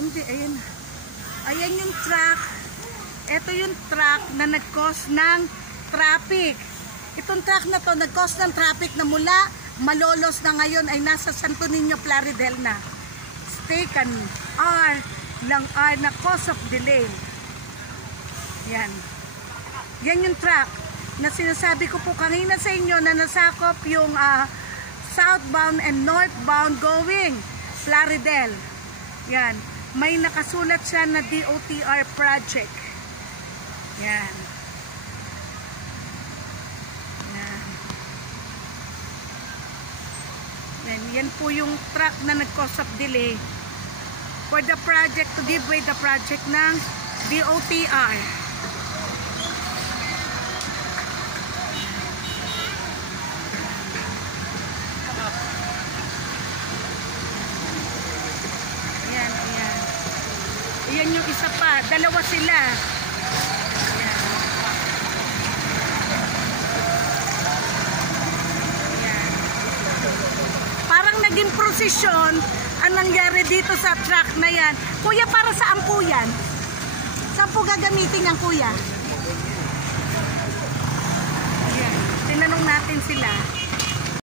Hindi, ayan. Ayan yung truck. Ito yung truck na nag-cause ng traffic. Itong truck na to, nag-cause ng traffic na mula Malolos na ngayon ay nasa Santo Niño, Plaridel na. Taken R na cause of delay. Yan. Yan yung truck na sinasabi ko po kanina sa inyo na nasakop yung southbound and northbound going Plaridel. Yan. May nakasulat siya na DOTR project. Yan. Yan. Yan po yung truck na nag-cause of delay for the project, to give way the project ng DOTR. Ayan, ayan. Ayan yung isa pa. Dalawa sila. Ayan. Ayan. Parang naging prosesyon ang nangyari dito sa truck na yan. Kuya, para saan po yan? Saan po gagamitin yan, kuya? Ayan. Tinanong natin sila.